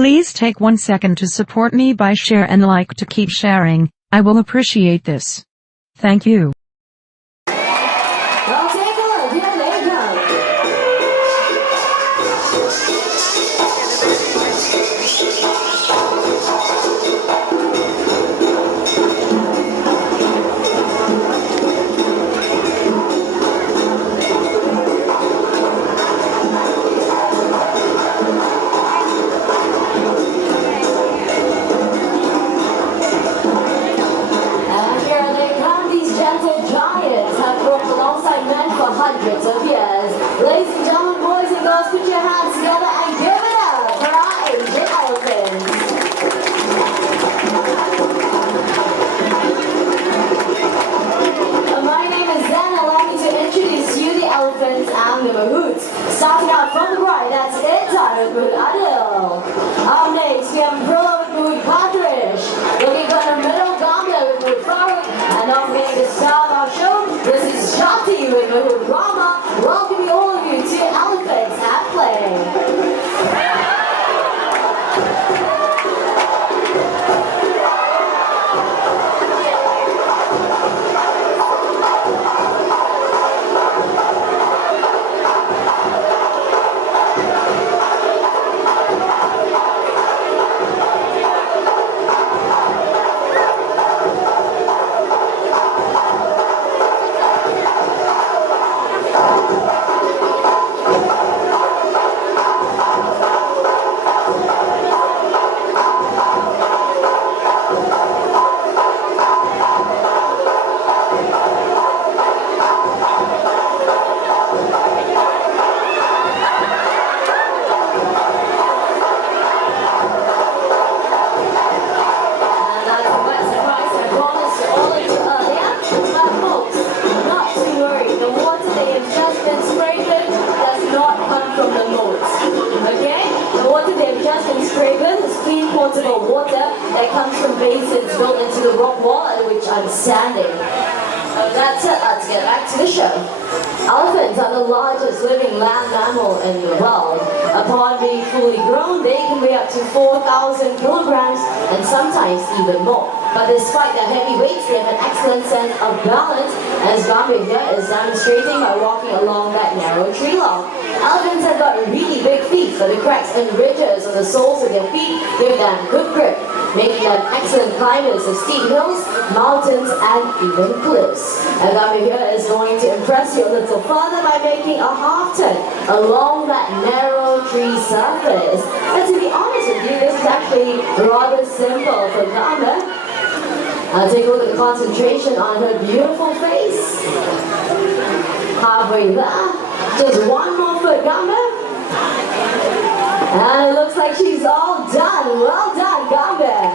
Please take 1 second to support me by share and like to keep sharing. I will appreciate this. Thank you. Well, take a look. Here they go. Hundreds of years. Ladies and gentlemen, boys and girls, put your hands together and give it up for our Asian elephants. My name is Zen. Allow me to introduce you the elephants and the mahouts. Starting out from the right, that's Untitled with Adil. Up next, we have Brillo with Padrish. Looking for the middle, Gambler with Farooq. And up next, the star of our show, this is Shati with Rama. Welcome all of you to Elephants at Play. Potable water that comes from basins built into the rock wall at which I'm standing. So that's it, let's get back to the show. Elephants are the largest living land mammal in the world. Upon being fully grown, they can weigh up to 4,000 kilograms and sometimes even more. But despite their heavy weights, they have an excellent sense of balance, as Gambia here is demonstrating by walking along that narrow tree log. Elephants have got really big feet, so the cracks and ridges on the soles of their feet give them good grip, making them excellent climbers of steep hills, mountains, and even cliffs. And Gambia here is going to impress you a little further by making a half turn along that narrow tree surface. And to be honest with you, this is actually rather simple for Gambia. Take a look at the concentration on her beautiful face. Halfway there. Just one more foot, Gambia. And it looks like she's all done. Well done, Gambia.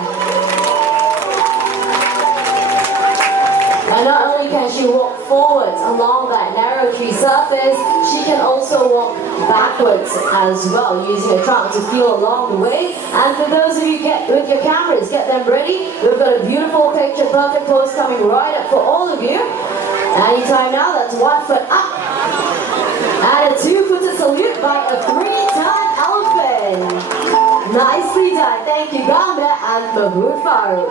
And not only can she walk forwards along that narrow tree surface, she can also walk backwards as well, using her trunk to feel along the way. And for those of you with your cameras, get them ready. We've got a beautiful picture perfect pose coming right up for all of you. Anytime now, that's 1 foot up. And a 2-footed salute by a 3-ton elephant. Nicely done. Thank you, Gambia and Mahood Farooq.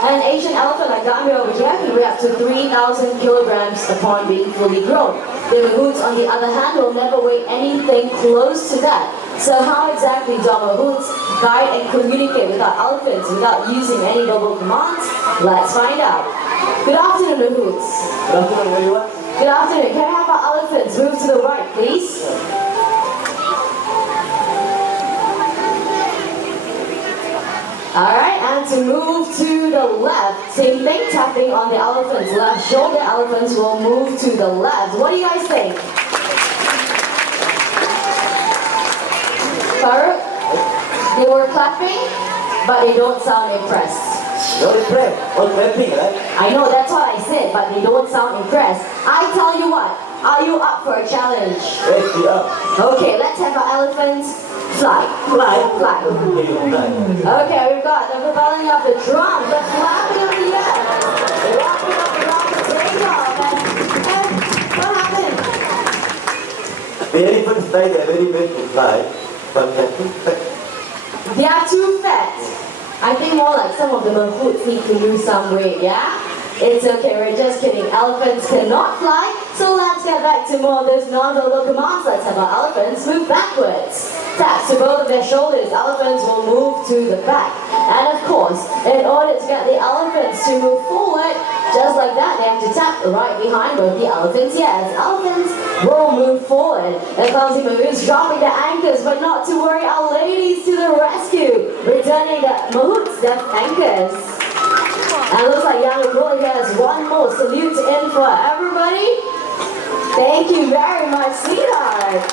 An Asian elephant like Gambia over here can weigh up to 3,000 kilograms upon being fully grown. The mahouts, on the other hand, will never weigh anything close to that. So how exactly do mahouts guide and communicate with our elephants without using any verbal commands? Let's find out. Good afternoon, mahouts. Good afternoon, everyone. Good afternoon. Can I have our elephants move to the right, please? Alright, and to move to the left, same thing, tapping on the elephant's left shoulder. Elephants will move to the left. What do you guys think? Farooq, they were clapping, but they don't sound impressed. You're impressed. All clapping, right? I know, that's what I said, but they don't sound impressed. I tell you what, are you up for a challenge? Yes, we are. Okay, let's have our elephants fly. Fly. Fly. Okay, fly. Okay, we've got the propelling of the drum, the flapping of the air, the wrapping of the drum, the takeoff, and what happened? The elephants try their very best to fly, but They are too fat. I think more like some of the mahouts need to lose some weight, yeah? It's okay, we're just kidding. Elephants cannot fly, so let's get back to more of those non-verbal commands. Let's have our elephants move backwards. Taps to both of their shoulders, elephants will move to the back. And of course, in order to get the elephants to move forward, just like that, they have to tap right behind both the elephants' ears. Elephants will move forward. The clumsy mahout's dropping the anchors, but not to worry, our ladies to the rescue, returning the mahout's death anchors. And it looks like young Abdullah here has one more salute in for everybody. Thank you very much, sweetheart.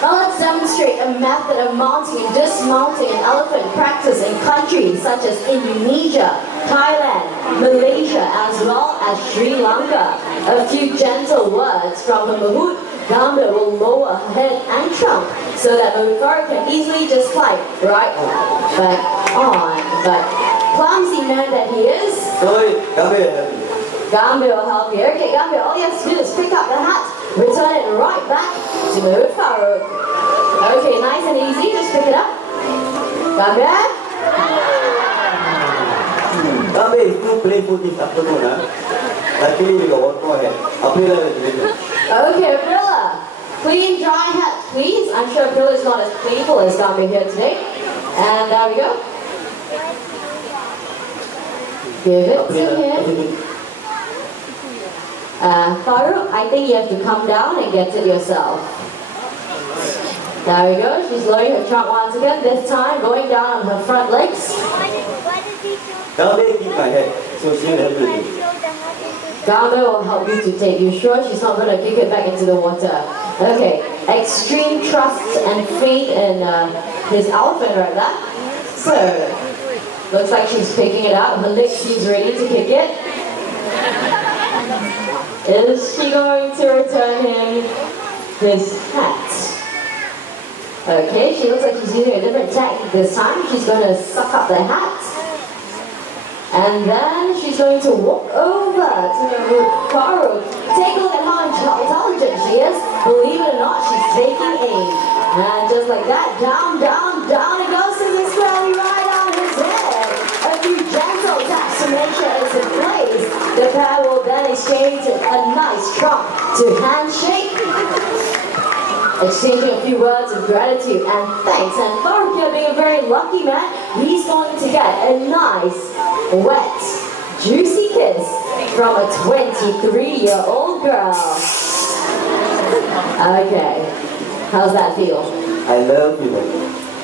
Now let's demonstrate a method of mounting and dismounting an elephant practice in countries such as Indonesia, Thailand, Malaysia, as well as Sri Lanka. A few gentle words from the mahout. Gambia will lower her head and trunk so that the mahout can easily just climb right back on. But clumsy man that he is, Gambia will help you. Okay, Gambia, all you have to do is pick up the hat, return it right back to Mahout Farouk. Okay, nice and easy, just pick it up. Gambia? Gambia is too playful this afternoon, huh? Luckily we got one more head. Aprila will deliver. Okay, Aprila. Clean, dry hat, please. I'm sure Aprila is not as playful as Gambia here today. And there we go. Give it to him. Farouk, I think you have to come down and get it yourself. There we go. She's lowering her trunk once again. This time going down on her front legs. Gambia keep my head, so she'll help you. Gambia will help you to take. You sure she's not going to kick it back into the water? Okay. Extreme trust and faith in this elephant right there. So, looks like she's picking it up. Her leg, she's ready to kick it. Is she going to return him his hat? Okay, she looks like she's using a different tactic this time. She's going to suck up the hat. And then she's going to walk over to the Farouk. Take a look at how intelligent she is. Believe it or not, she's taking aim. And just like that, down, down, down it goes to the squarely right on his head. A few gentle taps to make sure it's in place. The pair will then exchange a nice trunk to handshake. Exchanging a few words of gratitude and thanks. And Farouk here being a very lucky man, he's going to get a nice, wet, juicy kiss from a 23-year-old girl. Okay, how's that feel? I love you.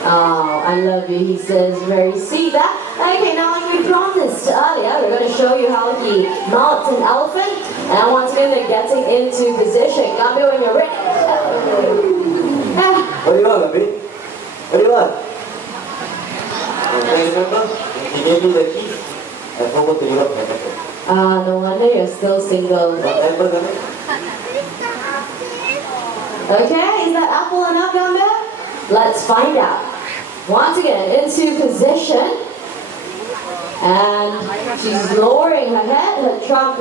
Oh, I love you, he says very sweet. Okay, now like we promised earlier, we're going to show you how he mounts an elephant. And once again, they're getting into position. Gambia, when you're ready. What do you want, Gambia? What do you want? Remember? He gave me the keys. I forgot to give up my number. No wonder you're still single. What number, Gambia? Okay, is that apple enough, Gambia? Let's find out. Once again, into position. And she's lowering her head, her trunk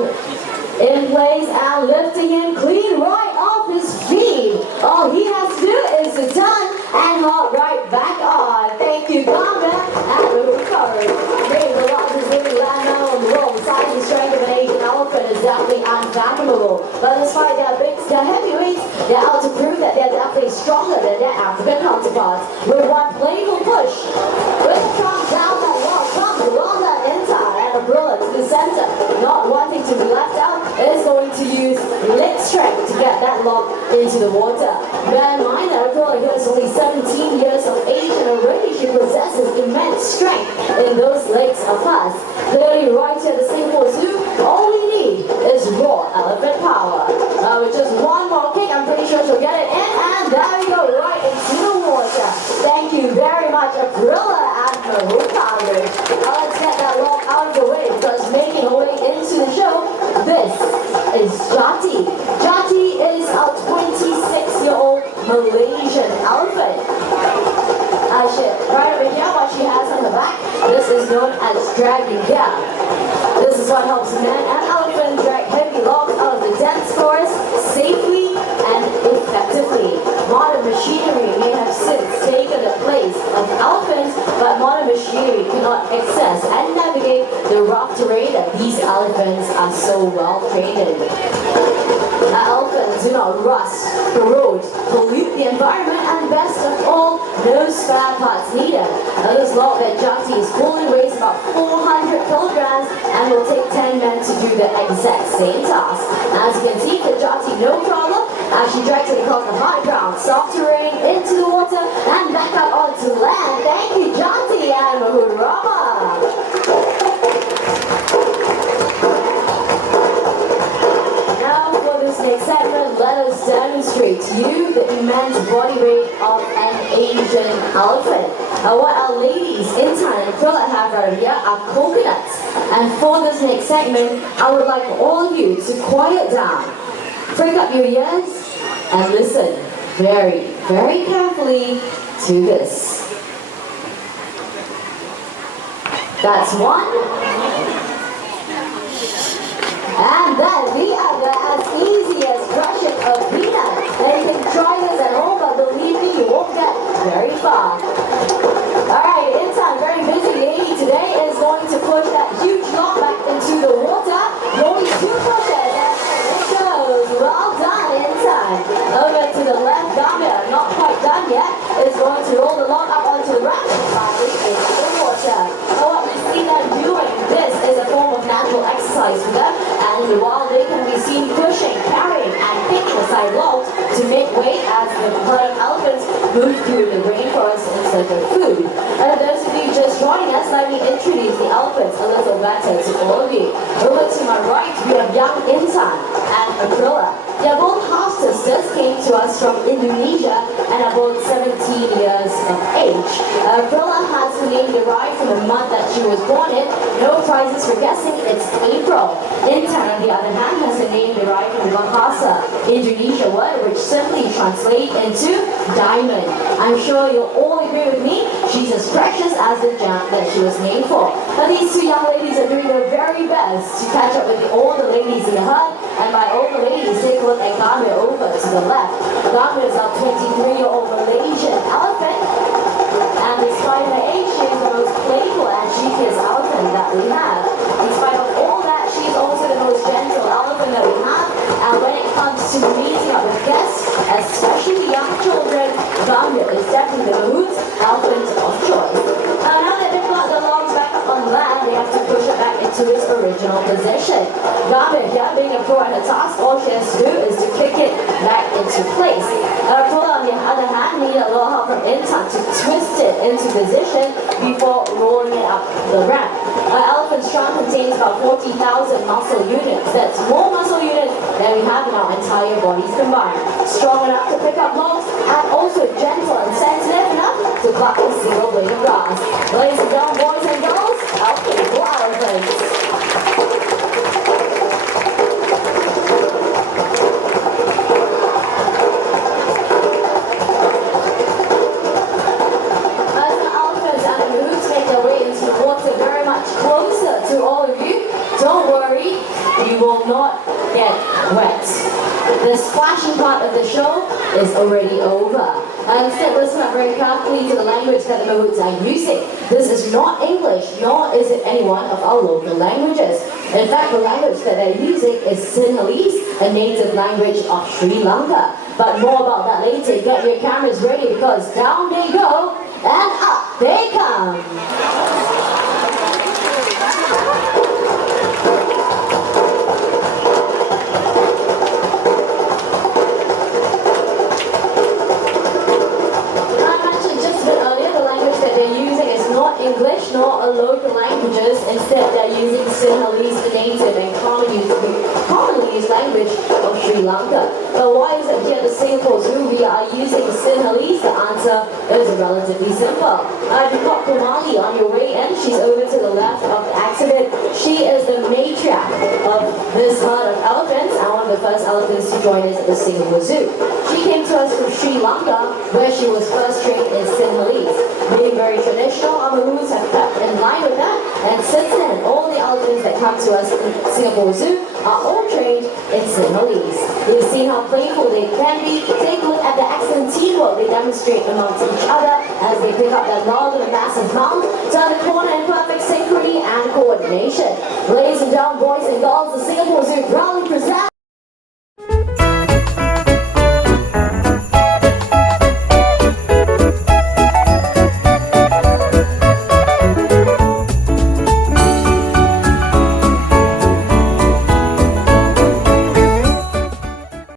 in place and lifting him clean right off his feet. All he has to do is to turn and hop right back on. Thank you, Gambia, and the recovery. Being the largest living land mammal in the world, the size and strength of an Asian elephant is definitely unfathomable. But despite their heavyweights, they're out to prove that they're definitely stronger than their African counterparts. With one playful push, with the trunk down that wall, comes along that inside and a bullet to the center. Not wanting to be left out, is going to use leg strength to get that log into the water. Bear in mind that Abdullah is only 17 years of age and already she possesses immense strength in those legs of hers. Clearly right here at the Singapore Zoo, all we need is raw elephant power. With just one more kick, I'm pretty sure she'll get it in, and there we go, right into the water. Thank you very much, Aprila and Mahout Farouk. Now let's get that log out of the way, because making her way into the show, this is Jati. Jati is a 26-year-old Malaysian elephant. Right over here, what she has on her back, this is known as dragging gear. This is what helps men and elephants drag heavy logs out of the dense forest safely and effectively. Modern machinery may have since taken the elephants are so well trained. Elephants do not rust, corrode, pollute the environment, and best of all, no spare parts needed. This log-bed jockey is fully weighs about 400 kilograms and will take 10 men to do the exact same task. As you can see, the jockey no problem as she drags it across the high ground, soft terrain, into the water, and back up onto land. Thank you, Jockey and Mahurama. Next segment, let us demonstrate to you the immense body weight of an Asian elephant. What our ladies in Thailand have right here are coconuts. And for this next segment, I would like all of you to quiet down, prick up your ears, and listen very, very carefully to this. That's one. And then we have as easy as crushing a peanut. And you can try this at home, but believe me, you won't get very far. Alright, Intan, very busy lady today, is going to push that huge log back into the water. Only 2 pushes, and it goes. Well done, Intan. Over to the left, Gambia, not quite done yet, is going to roll the log up onto the ramp and finally into the water. So what we see them doing, this is a form of natural exercise for them. And while they can be seen pushing, carrying, and picking aside logs to make way as the herd of elephants move through the rainforest in search of food. And those of you just joining us, let me introduce the elephants a little better to all of you. Over to my right, we have young Intan and Aprilla. They are both half sisters, came to us from Indonesia and are both 17 years of age. Aprilla has her name derived from the month that she was born in. No prizes for guessing, it's April. Intan, on the other hand, has a name derived from the Bahasa Indonesia word, which simply translates into diamond. I'm sure you'll all agree with me, she's as precious as the gem that she was named for. But these 2 young ladies are doing their very best to catch up with all the ladies in the herd, and by all the ladies, take a look at Gambia over to the left. Gambia is our 23-year-old Malaysian elephant, and despite her age, she is the most playful and cheekiest elephant that we have. In spite of all that, she is also the most gentle elephant that we have, and when it comes to meeting up with guests, especially young children, Gambia is definitely the Mahout's elephant of choice. Now that they've got the logs back up on land, they have to push it back into its original position. Gambia here, being a pro at her task, all she has to do is to kick it back into place. Paula, on the other hand, needed a little help from Intan to twist it into position before rolling it up the ramp. Elephant's trunk contains about 40,000 muscle units. That's more muscle units than we have in our entire bodies combined. Strong enough to pick up logs and also gentle and sensitive enough to pluck a single blade of grass. Ladies and gentlemen, boys and girls, our playful elephants. You will not get wet. The splashing part of the show is already over. Instead, listen up very carefully to the language that the Mahouts are using. This is not English, nor is it any one of our local languages. In fact, the language that they're using is Sinhalese, a native language of Sri Lanka. But more about that later. Get your cameras ready because down they go and up they come. English nor a local languages. Instead, they're using Sinhalese, the native and commonly used language of Sri Lanka. But why is it here at the Singapore Zoo we are using Sinhalese? The answer is relatively simple. If you've got Kumali on your way in, she's over to the left of the exhibit. She is the matriarch of this herd of elephants and one of the first elephants to join us at the Singapore Zoo. She came to us from Sri Lanka, where she was first trained in Sinhalese. Being very traditional, our Mahouts have kept in line with that, and since then, all the elephants that come to us in Singapore Zoo are all trained in Sinhalese. You've seen how playful they can be. Take a look at the excellent teamwork they demonstrate amongst each other as they pick up that log in a massive mound, turn the corner in perfect synchrony and coordination. Ladies and gentlemen, boys and girls, the Singapore Zoo proudly present